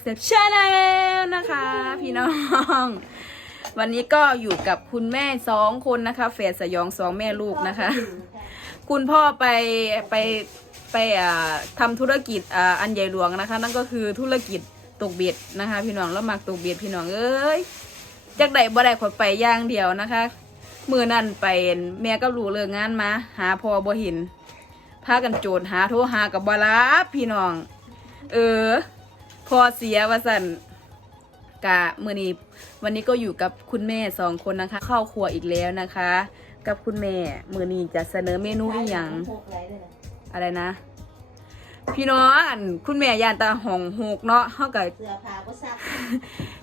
เซฟชาแนลนะคะ พี่น้อง วันนี้ก็อยู่กับคุณแม่สองคนนะคะแฝดสยองสองแม่ลูกนะคะ คุณพ่อไปไปไปอ่าทำธุรกิจอ่าอันใหญ่หลวงนะคะ นั่นก็คือธุรกิจตกเบ็ดนะคะ พี่น้องแล้วมักตกเบ็ดพี่น้องเอ้ยจากใดบ่ได้ขดไปอย่างเดียวนะคะมือนั่นไปแม่ก็รู้เรื่องงานมา หาพอบ่เห็นพากันโจรหาโทรหากับบลาพี่น้อง เออพ อเสียว่าสันกะมือนี้วันนี้ก็อยู่กับคุณแม่สองคนนะคะ เข้าครัวอีกแล้วนะคะ กับคุณแม่มือนี้จะเสนอเมนูอีหยังอะไรนะ พี่น้องอันคุณแม่ยานตาหองหกเนาะเฮากับเสื้อผ้าก็ซัก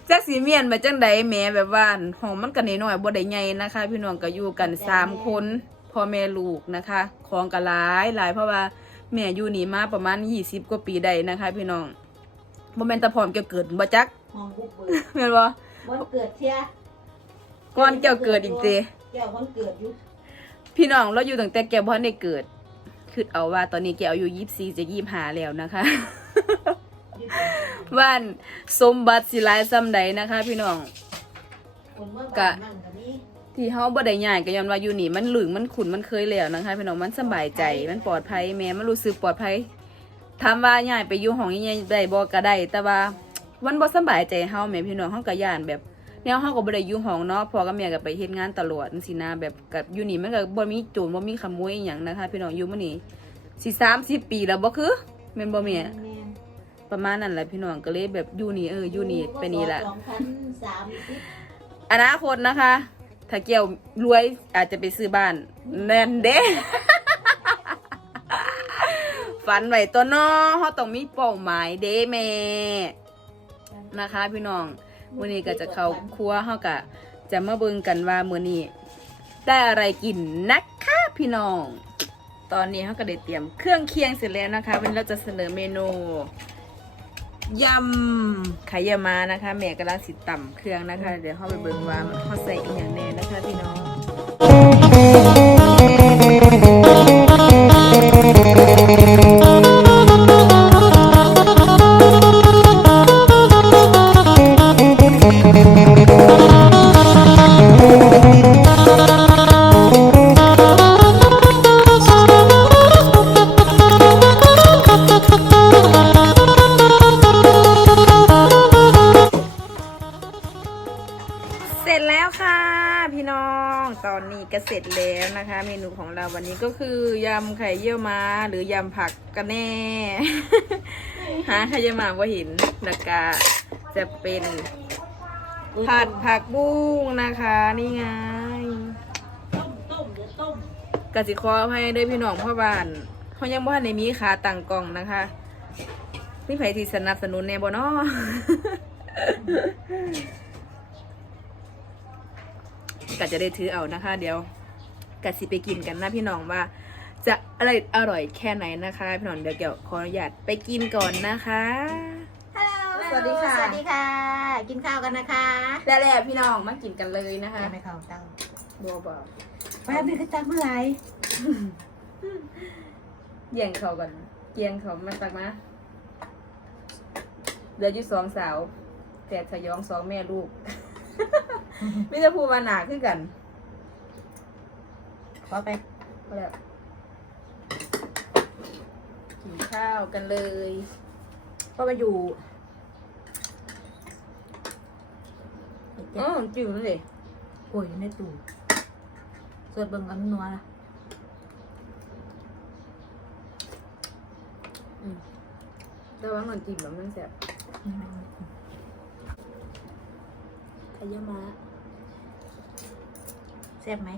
จักสีเมียนไปจังใดแหม่แบบว่าอั่นห้องมันก็น้อยๆบ่ได้ใหญ่นะคะ พี่น้องก็อยู่กันสามคนพ่อแม่ลูกนะคะ ของก็หลายหลายเพราะว่าแม่อยู่นี่มาประมาณ20กว่าปีได้นะคะ พี่น้อง บ่แม่นแตะพร้อมเกี่ยวเกิดบ่จักห้องบุกเบิกแม่นบ่วันเกิดเที่ยก่อนเกี่ยวเกิดอีกเจแก้ววันเกิดอยู่พี่น้องเราอยู่ตั้งแต่แกบ่ทันได้เกิดคือเอาว่าตอนนี้แกอายุ24จะ25แล้วนะคะว่านสมบัติสิหลายซำใดนะคะ พี่น้อง คนเมื่อก่อนนั่งกับนี้ที่เฮาบ่ได้ย้ายก็ย้อนว่าอยู่นี่มันหลึงมันขุนมันเคยแล้วนะคะ พี่น้องมันสบายใจมันปลอดภัยแม่มันรู้สึกปลอดภัย ถามว่าย้ายไปอยู่ห้องใหญ่ๆได้บ่ก็ได้ แต่ว่ามันบ่สบายใจเฮาแม่พี่น้องเฮาก็ย่านแบบแนวเฮาก็บ่ได้อยู่ห้องเนาะพ่อกับแม่ก็ไปเฮ็ดงานตลอดจังซี่นะแบบกับอยู่นี่มันก็บ่มีโจรบ่มีขโมยอีหยังนะคะ พี่น้องอยู่มื้อนี้สิ30ปีแล้วบ่คือแม่นบ่แม่แม่นประมาณนั้นแหละพี่น้องก็เลยแบบอยู่นี่เอออยู่นี่ไปนี่ละสองพันสามสิบอนาคตนะคะ ถ้าเกี่ยวรวยอาจจะไปซื้อบ้านแน่นเด้ ฝันไว้ตัวน้อเขาต้องมีเป้าหมายเด้แม่นะคะ พี่น้องมื้อนี้ก็จะเข้าครัวเฮาก็จะมาเบิ่งกันว่ามื้อนี้ได้อะไรกินนะคะพี่น้อง ตอนนี้เฮาก็ได้เตรียมเครื่องเคียงเสร็จแล้วนะคะ วันนี้เราจะเสนอเมนูยำไข่ยามานะคะ แม่กำลังสิต่ำเครื่องนะคะ เดี๋ยวเฮาไปเบิ่งว่าเฮาใส่อีหยังแน่นะคะพี่น้อง เสร็จแล้วค่ะ พี่น้องตอนนี้ก็เสร็จแล้วนะคะ เมนูของเราวันนี้ก็คือยำไข่เยี่ยวม้า หรือยำผักกันแน่ หาไข่เยี่ยวม้าว่าห็นแล้วก็จะเป็น ผัดผักบุ้งนะคะ นี่ไงต้มต้มเดี๋ยวต้มกสิขอให้ด้วยพี่น้องพ่อบ้านเขายังบ่ทันได้มีขาตั้งกล่องนะคะพี่ไผที่สนับสนุนแน่บ่เนาะก็จะได้ถือเอานะคะ เดี๋ยวกสิไปกินกันนะพี่น้องว่า จะอะไรอร่อยแค่ไหนนะคะ พี่น้องเดี๋ยวเกี่ยวขออนุญาตไปกินก่อนนะคะฮัลโหล สวัสดีค่ะ สวัสดีค่ะ กินข้าวกันนะคะแล้วแล้วพี่น้องมากินกันเลยนะคะไม่ข้าวตั้งบัวบอกแป๊บนึงก็ตั้งเมื่อไหร่เยี่ยงเขาก่อนเกียงเขามาตักมาเหลืออยู่สองสาวแต่สยองสองแม่ลูกไมแต่จะพูดมาหนาขึ้นกันขอไปก็แล้วกินข้าวกันเลย ก็มาอยู่ อ๋อจิ๋วนั่นเลยโอ้ยอยู่ในตู้สวดเบิ่งกันนัวละแต่ว่ามันจิ้มแล้วมันแซ่บขยะมาแซ่บไหม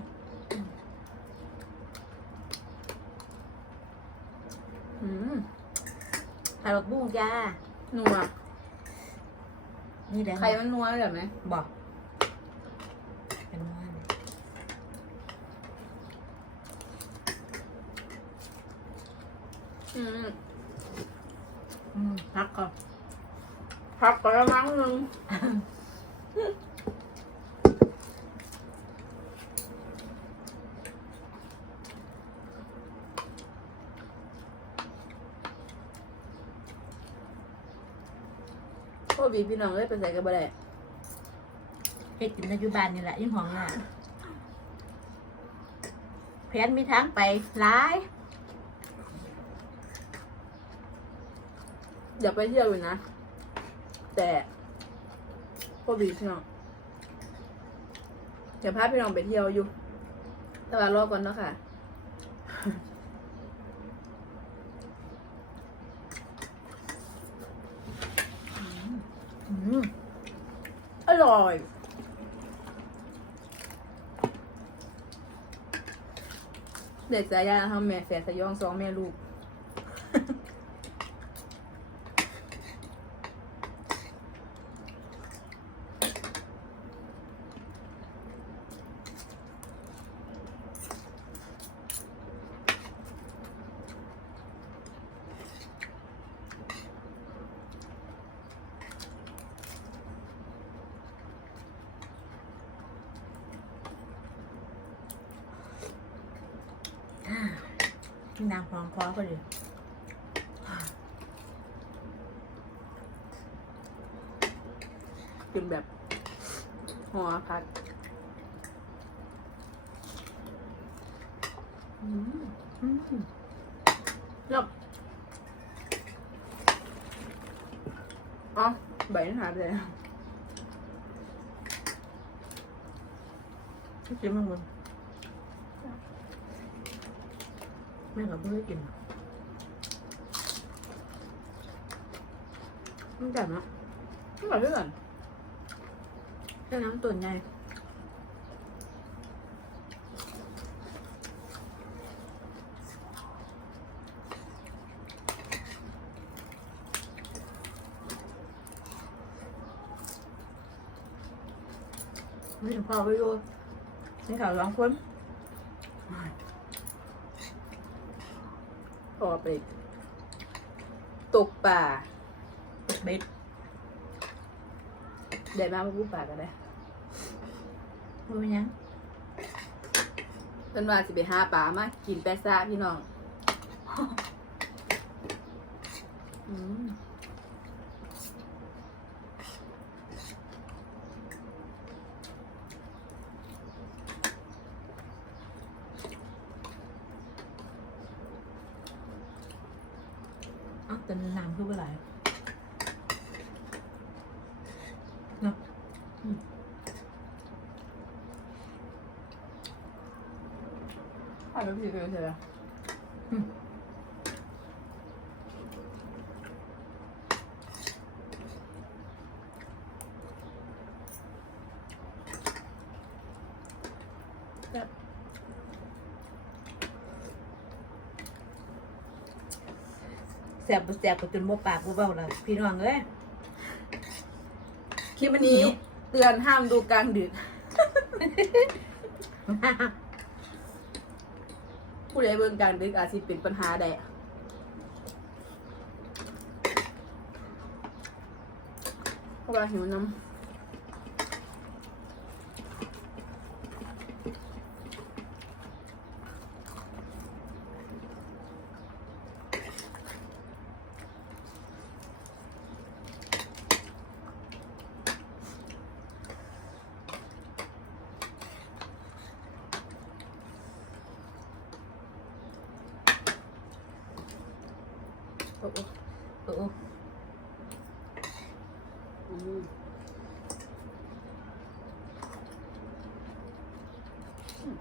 อืมผัดผักบุ้งจ้านัวนี่แหละไข่มันนัวแบบไหมบอกเป็นนัวเลย อื มอืมพักก่อนพักกระมังนึงพ่อบีพี่น้องเลยไปใส่กับบ่ได้เฮ็ดกินในอยู่บ้านนี่แหละยิ่งหอมอะแผนมีทางไปหลาย อยากไปเที่ยวอยู่นะ แต่พ่อบีพี่น้องจะพาพี่น้องไปเที่ยวอยู่แต่ว่ารอก่อนเนาะค่ะอร่อยเด็กสายยาทำแม่แฝดสยองสองแม่ลูก มีน้ำหอมคอก็เลยกินแบบหัวผัดอืมอืมแล้วอ๋อใบนั้นหายไปเลยกินมั้งมึง แม่กับเพื่อนกินมันจับนะไม่ไหวเพื่อนแค่น้ำตุ่นไงไม่ถึงพอไปดูนี่ข่าวร้องคน พ อไปตกป่าเบ็ดเดี๋ยวมามาพูดป่ากันได้รู้ยังเป็นว่าสิไปหาป่ามากินแปะซะพี่น้อง อืม แต่น้ำคือเมื่อไหร่เนาะอ่านแล้วพี่เป็นเสร็จแล้วอืมแบบ แสบบ่แสบก็จนบ่ปากบ่เบ้าและพี่น้องเอ้ยคลิปนี้หิวเตือนห้ามดูกลางดึกผู้ใดเบิ่งกลางดึกอาจสิเป็นปัญหาใดเพราะว่าหิวน้ำ โอ้โหโอ้โหอืม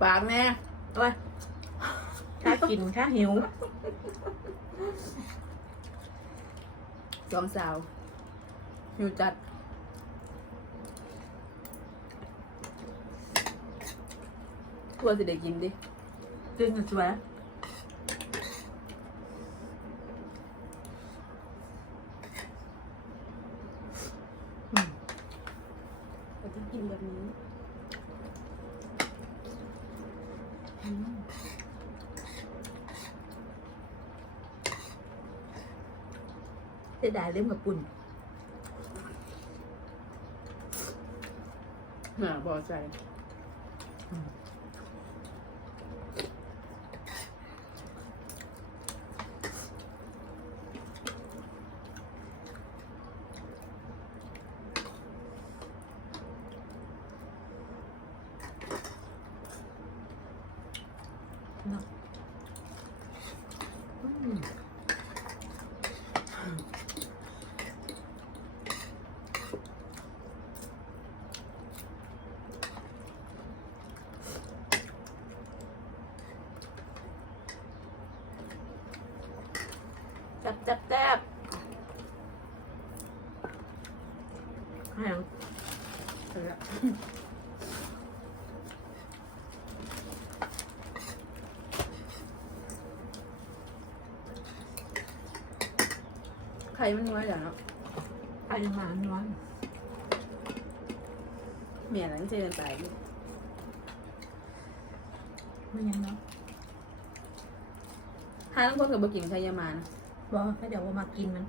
ปา กินถ้าหิวสองสาวหิวจัดกลัวสิได้กินดิกินกันสวยอืมเราจะกินแบบนี้ อืม จะได้เล่มกับปุ่นน่ะบอใจ แซ่บแซ่บแซ่บให้ยังเอาละไข่มันน้อยอย่างเนาะให้ยังมาน้อยเมียหลังเจอกันตายดิไม่ยังเนาะหาทั้งคนกับบกินไข่ยามานะ บอกให้เดี๋ยวว่ามากินมัน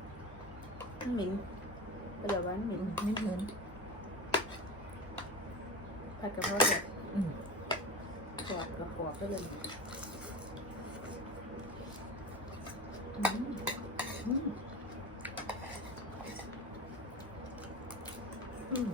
มันเหม็นก็เดี๋ยววันเหม็นไม่เหมือนผัดกะเพราแบบอืมกรอบกับกรอบก็เลยอืมอืมอืม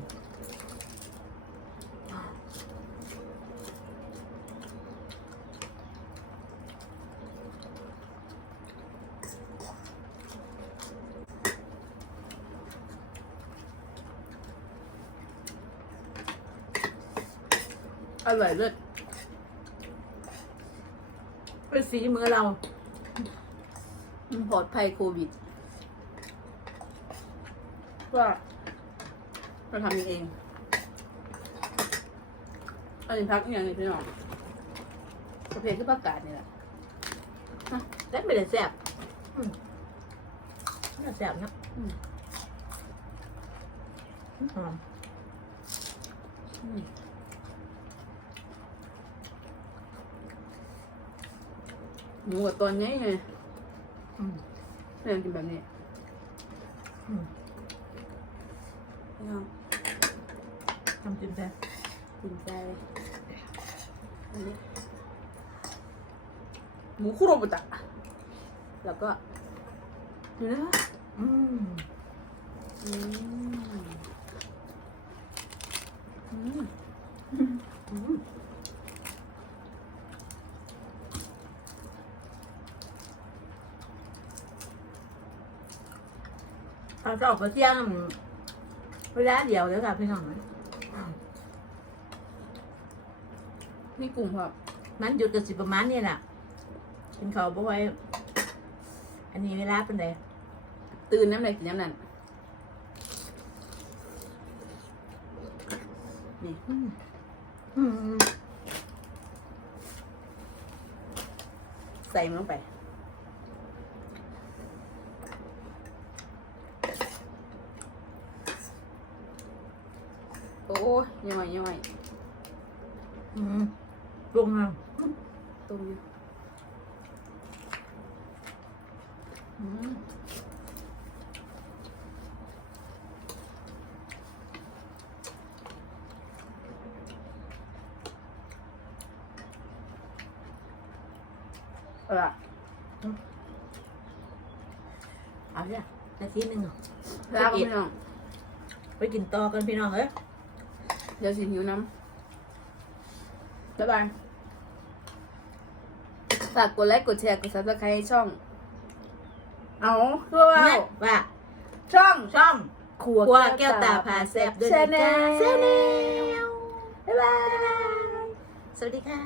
อร่อยเลิศเป็นสีมือเรามันปลอดภัยโควิด ว่าเราทำเองอันนี้พักอย่างนี้พี่น้องประเภทคือประกาศนี่แหละแต่ไม่ได้แซ่บอืมไม่ได้แซ่บนะอืมหอม อืม หมูกับตัวนี้ไงอืมแม่กินแบบนี้อืมพี่น้องทำจนแซ่บกินใจอันนี้หมูคุโรบุตะแล้วก็เนื้ออืม อืมอืม อืม เอาจะออกไปเที่ยงเวลาเดียวเดี๋ยวค่ะพี่น้องนี่กลุ่มครับมันหยุดกันสิประมาณนี้แหละกินข้าวบ่ไหว้อันนี้เวลาเป็นไงตื่นน้ำไหนกินน้ำนั่นนี่อืมอืมใส่มันลงไป ยย่อยย่อยอืมปรุงเอาต้มอยู่อืมเอาล่ะเอาเนี่ยนาทีหนึ่งเหรอ ลาพี่น้อง ไปกินต่อกันพี่น้องเอ้ย เดี๋ยวสิหิวน้ำบ๊ายบาย ฝากกดไลค์ กดแชร์ กดซับสไครต์ให้ช่อง เอาเพื่อว่าเนี่ยว่าช่องช่องครัวครัวแก้วตาพาแซ่บด้วยแชนะนแนจ๊ะลแชนแนลบ๊ายบาย สวัสดีค่ะ